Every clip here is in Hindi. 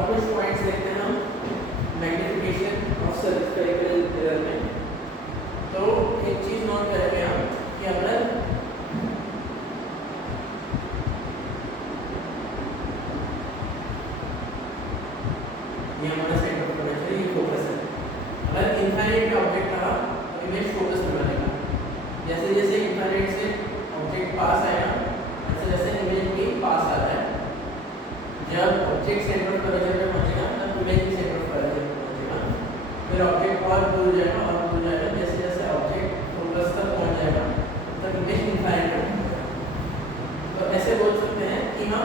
और कुछ पॉइंट्स देखते हैं हम मैग्निफिकेशन ऑफ सर्कल मिरर में। तो एक चीज नोट करेंगे हम कि अगर ये हमारा सेंटर ऑफ कर्वेचर, ये फोकस है। अगर इनफाइनाइट पे ऑब्जेक्ट रहा तो इमेज फोकस में बनेगा। जैसे जैसे इनफाइनाइट से ऑब्जेक्ट पास आएगा वैसे वैसे इमेज भी पास आ जाए। जब ऑब्जेक्ट सेंटर ऑफ कर्वेचर पे पहुंचेगा तब इमेज भी सेंटर ऑफ कर्वेचर पे पहुंचेगा। फिर ऑब्जेक्ट और दूर जाएगा और दूर जाएगा, जैसे जैसे ऑब्जेक्ट फोकस तक पहुंच जाएगा तब इमेज इनफाइनाइट पे पहुंचेगा। तो ऐसे बोल सकते हैं कि हम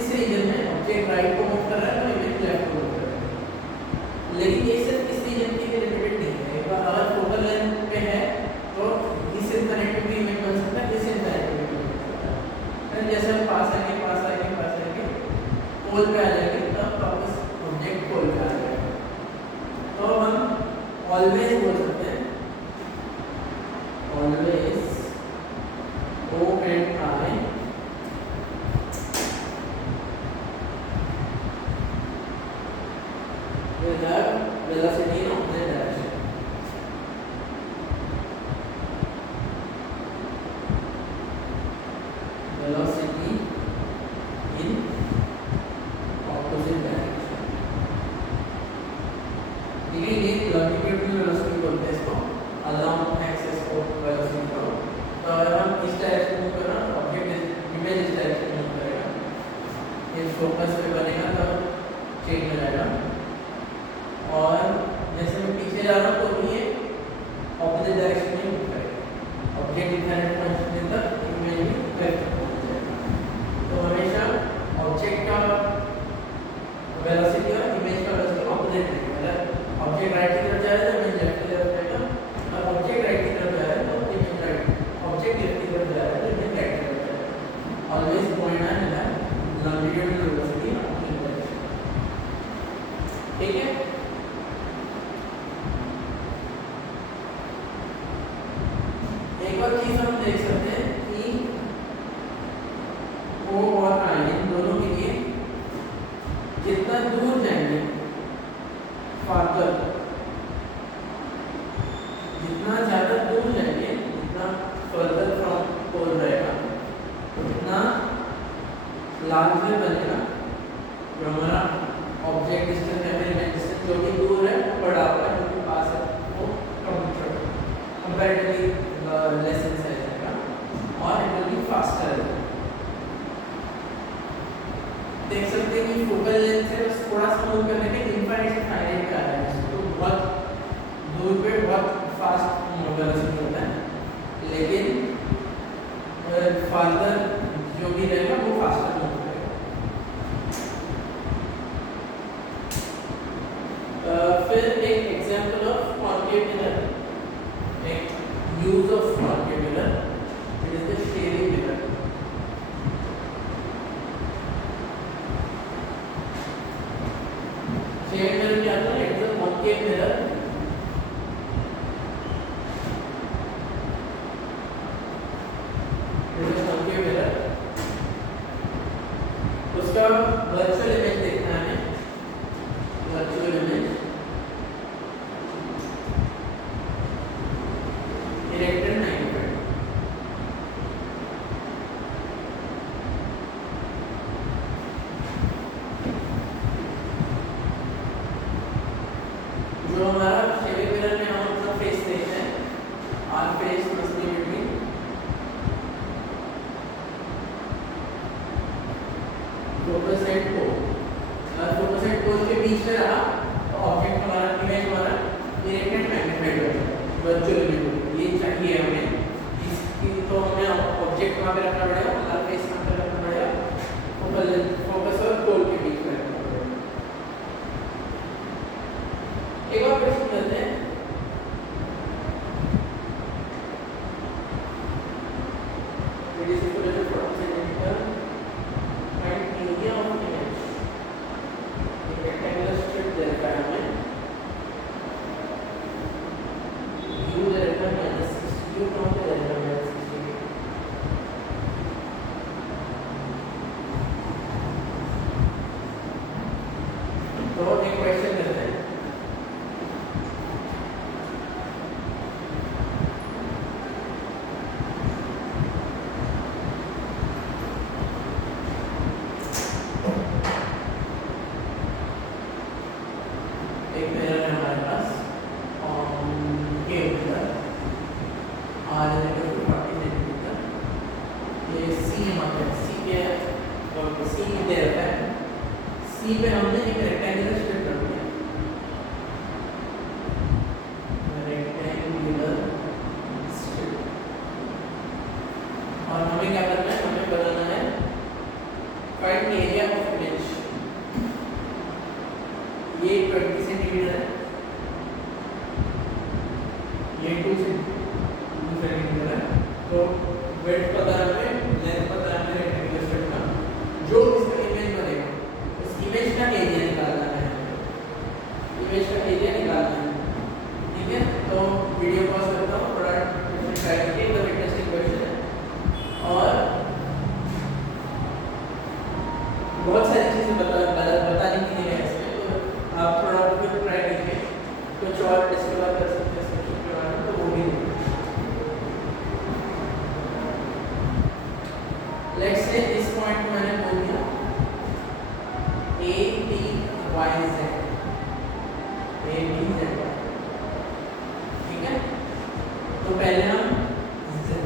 इस रीजन में ऑब्जेक्ट राइट को मूव कर रहा है तो इमेज लेफ्ट को मूव कर रहा है। लेकिन ये सिर्फ इस रीजन के लिए लिमिटेड नहीं है। एक बार अगर फोकल लेंथ पे है तो इस इनफाइनाइट पे भी इमेज बन सकता है, इस इनफाइनाइट पे भी बन सकता है। फिर जैसे हम पास आएंगे पोल पे आ जाएंगे तब वापस ऑब्जेक्ट पोल पे आ जाएगा। तो हम ऑलवेज बोल सकते हैं always O and I will have velocity in opposite direction. Velocity in opposite direction. ठीक है, ये लॉन्जिट्यूडिनल वेलोसिटी बोलते हैं इसको, अलोंग एक्सिस को वेलोसिटी करो। तो अगर हम इस डायरेक्शन में करें ना ऑब्जेक्ट इमेज इस डायरेक्शन में करेगा, ये फोकस पे बनेगा तब चेंज हो जाएगा। और जैसे मैं पीछे जा रहा हूँ तो ये ऑपोजिट डायरेक्शन में मूव करेगा। ऑब्जेक्ट इनफाइनाइट पहुंचने तक इमेज भी लेफ्ट पहुंच जाएगा। तो हमेशा ऑब्जेक्ट का वेलोसिटी और इमेज का वेलोसिटी ऑपोजिट रहेगा। अगर ऑब्जेक्ट राइट की तरफ जा रहा है तो इमेज लेफ्ट की तरफ जाएगा, और ऑब्जेक्ट राइट की तरफ जा रहा है तो इमेज राइट, ऑब्जेक्ट लेफ्ट की तरफ जा रहा है तो इमेज राइट की तरफ जाएगा। ऑलवेज पॉइंट है लॉन्जिट्यूडिनल वेलोसिटी ऑपोजिट डायरेक्शन। ठीक है, एक और चीज हम देख सकते हैं कि O और I इन दोनों के लिए जितना दूर जाएंगे फार्दर, जितना ज्यादा दूर जाएंगे जितना फर्दर फ्रॉम पोल रहेगा उतना लार्जर बनेगा जो हमारा ऑब्जेक्ट डिस्टेंस है, इमेज डिस्टेंस जो भी दूर है वो बड़ा होगा, जो भी पास है वो कंपैरेटिवली लेस इन साइज रहेगा और इट विल बी फास्टर। देख सकते हैं कि फोकल लेंथ से बस थोड़ा सा मूव करने के इनफाइनाइट से फाइनाइट का है, तो बहुत दूर पे बहुत फास्ट वेलोसिटी होता है, लेकिन फार्दर जो भी रहेगा वो फास्टर मूव करेगा। फिर एक एग्जांपल ऑफ कॉन्केव मिरर, एक use of concave mirror, it is the sharing mirror. Sharing mirror क्या होता है? It is a concave mirror उसका वर्चुअल इमेज देखना है, वर्चुअल इमेज इरेक्टेड 95 जो हमारा शेयरिंग मिरर में हम अपना फेस देखते हैं, our face must be between focus and pole. अगर फोकस एंड पोल के बीच में रहा तो ऑब्जेक्ट हमारा इमेज हमारा इरेक्टेड मैग्नीफाइड हो जाएगा, वर्चुअल इमेज। ये चाहिए हमें, इसकी तो हमें ऑब्जेक्ट कहाँ पे रखना पड़ेगा, हर फेस कहाँ पे रखना पड़ेगा, फोकस और पोल के बीच में रखना पड़ेगा। एक और क्वेश्चन करते हैं, सी पे हमने एक रेक्टेंगुलर स्ट्रिप रख दिया, रेक्टेंगुलर स्ट्रिप, और हमें क्या करना है, हमें बनाना है फाइंड एरिया ऑफ इमेज। ये 20 सेंटीमीटर है, ये 2 सेंटीमीटर है, तो वेट पता है हमें, लेंथ पता है हमें रेक्टेंगुलर स्ट्रिप का, जो इसका इमेज बनेगा उस इमेज का एरिया निकालना है, इमेज का एरिया निकालना है। ठीक है, तो वीडियो पॉज करता हूँ, थोड़ा ट्राई करिए, एकदम इंटरेस्टिंग क्वेश्चन है और बहुत सारी चीजें बताने के लिए है इसमें, तो आप थोड़ा खुद ट्राई करिए, कुछ और डिस्कवर कर सकते हैं सब्जेक्ट के बारे में, तो वो भी लेट्स से इस पॉइंट मैंने बोल दिया A B Y Z, A B Z, ठीक है, तो पहले हम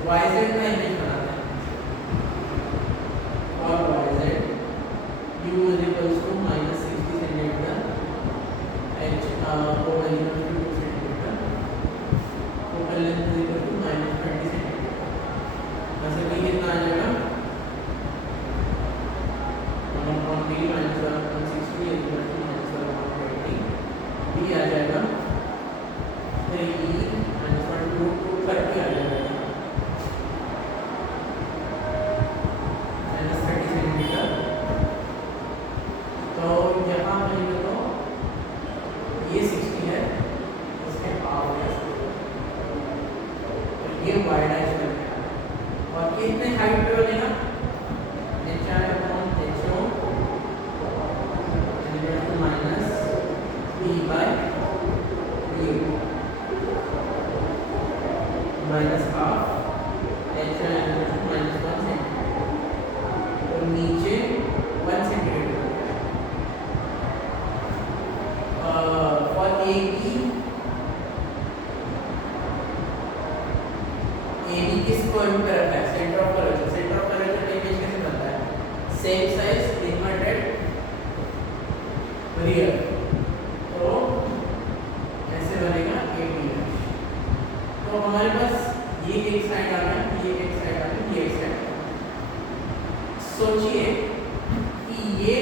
वाई जेड का इमेज बनाते हैं, और Y Z u is equals to minus 60 centimeter, h over equals to 2 centimeter, total length is equal to minus 20 centimeter, वैसे भी कितना आ जाएगा 1.3 minus 160 is equal to minus 120, b आ जाएगा 3e minus 1 to 230 आ जाएगा minus 30 centimeter। तो यहाँ पर ये तो ये 60 है, इसके हाफ है, तो ये y डैश बन गया, और कितने हाइट पे बनेगा, h r upon h o minus p by u minus half h r minus 1 centimetre, तो नीचे 1 सेंटीमीटर। और AB किस पॉइंट पे रखा है, centre of curvature, centre of curvature का इमेज कैसे बनता है, सेम साइज इन्वर्टेड रियल, तो ऐसे बनेगा AB। तो हमारे पास ये एक साइड आ गया, ये एक साइड आ गया, ये एक साइड। सोचिए कि ये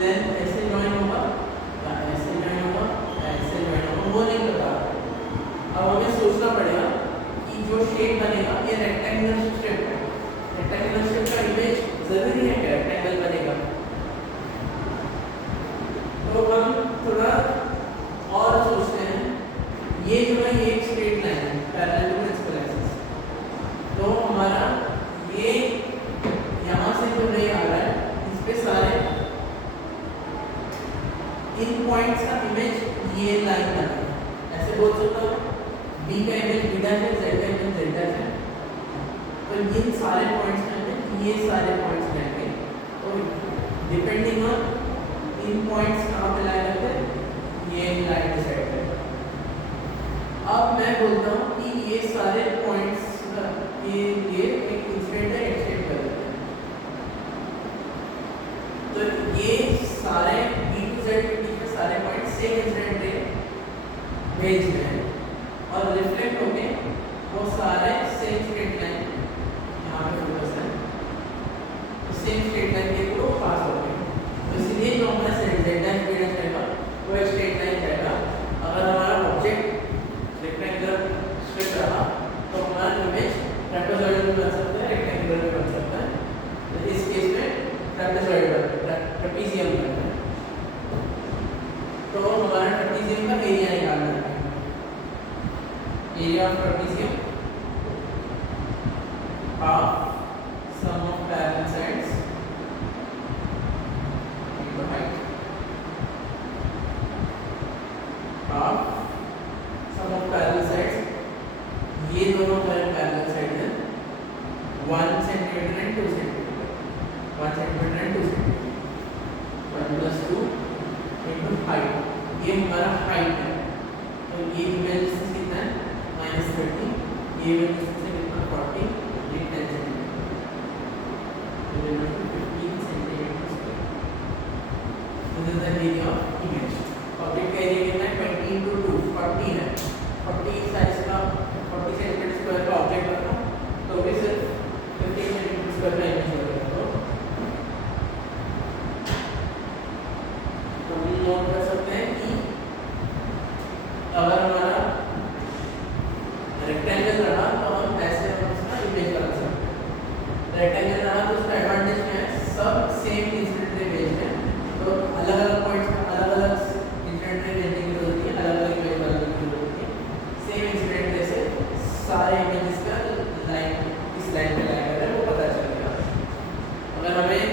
लेंथ ऐसे जॉइन होगा, ऐसे जॉइन होगा, ऐसे जॉइन होगा, वो नहीं पता। अब हमें सोचना पड़ेगा कि जो शेप बनेगा ये रेक्टेंगुलर शेप है, रेक्टेंगुलर शेप का इमेज जरूरी है कि रेक्टेंगल बनेगा, तो हम थोड़ा और सोचते हैं। ये जो है ये एक स्ट्रेट लाइन है पैरेलल टू प्रिंसिपल एक्सिस, तो हमारा ये यहाँ से जो रे आ रहा है इस पे सारे इन पॉइंट्स का इमेज ये लाइन बना, ऐसे बोल सकता हूँ B का इमेज B डैश है, Z का इमेज Z डैश है, तो इन सारे पॉइंट्स का इमेज ये सारे पॉइंट्स रहेंगे, तो डिपेंडिंग ऑन इन पॉइंट्स कहाँ पे लाइन रहते हैं ये लाइन डिसाइड करेगा। अब मैं बोलता हूँ कि ये सारे पॉइंट्स ये एक इंसिडेंट है, एक्सटेंड कर देते हैं, तो ये सारे B to Z के बीच में सारे पॉइंट्स सेम इंसिडेंट रे भेज रहे हैं और रिफ्लेक्ट होके वो सारे सेम स्ट्रेट लाइन यहाँ पे फोकस है, तो सेम स्ट्रेट लाइन के थ्रू पास हो गए, तो इसलिए जो हमारा Z डैश B डैश रहेगा वो एक स्ट्रेट लाइन रहेगा। अगर हमारा ऑब्जेक्ट रेक्टेंगुलर स्ट्रिप रहा तो हमारा इमेज ट्रेपेजॉइडल भी बन सकता है, रेक्टेंगुलर भी बन सकता है, तो इस केस में ट्रेपेजॉइडल ट्रेपेजियम बनता है। तो हमारा ट्रेपेजियम का एरिया निकालना है, area of trapezium half sum of parallel sides into height, half sum of parallel sides, ये दोनों पैरेलल साइड है 1 centimetre and 2 centimetre, 1 centimetre and 2 centimetre, 1 + 2 into height, ये हमारा हाइट है, तो ये इमेज से कितना है -30, ये इमेज से कितना 40, ये 10 सेंटीमीटर, तो ये 15 centimetre. This is the area of image. Object का एरिया कितना है 20 into 2 40 है। 40 साइज का 40 सेंटीमीटर स्क्वायर का ऑब्जेक्ट रखा तो भी सिर्फ 15 सेंटीमीटर स्क्वायर का इमेज बनेगा। तो हम नोट कर सकते हैं कि अगर हमारा रेक्टेंगल रहा तो हम ऐसे हम इसका इमेज बना सकते हैं। रेक्टेंगल रहा तो उसका एडवांटेज क्या है, सब सेम इंसिडेंट रे भेज है, तो अलग अलग पॉइंट्स पर अलग अलग इंसिडेंट रे भेजने की जरूरत है, अलग अलग इमेज बनाने की जरूरत है। सेम इंसिडेंट रे से सारे इमेजेस का लाइन इस लाइन पे लाइन है वो पता चलेगा। अगर हमें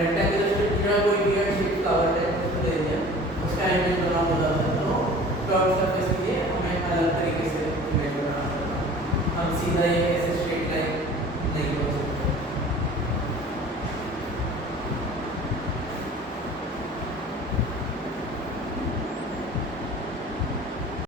रेक्टेंगुलर शेप का कोई भी शेप फ्लावर टाइप उसको दे दिया, उसका इमेज बनाना होता है तो कर्व सरफेस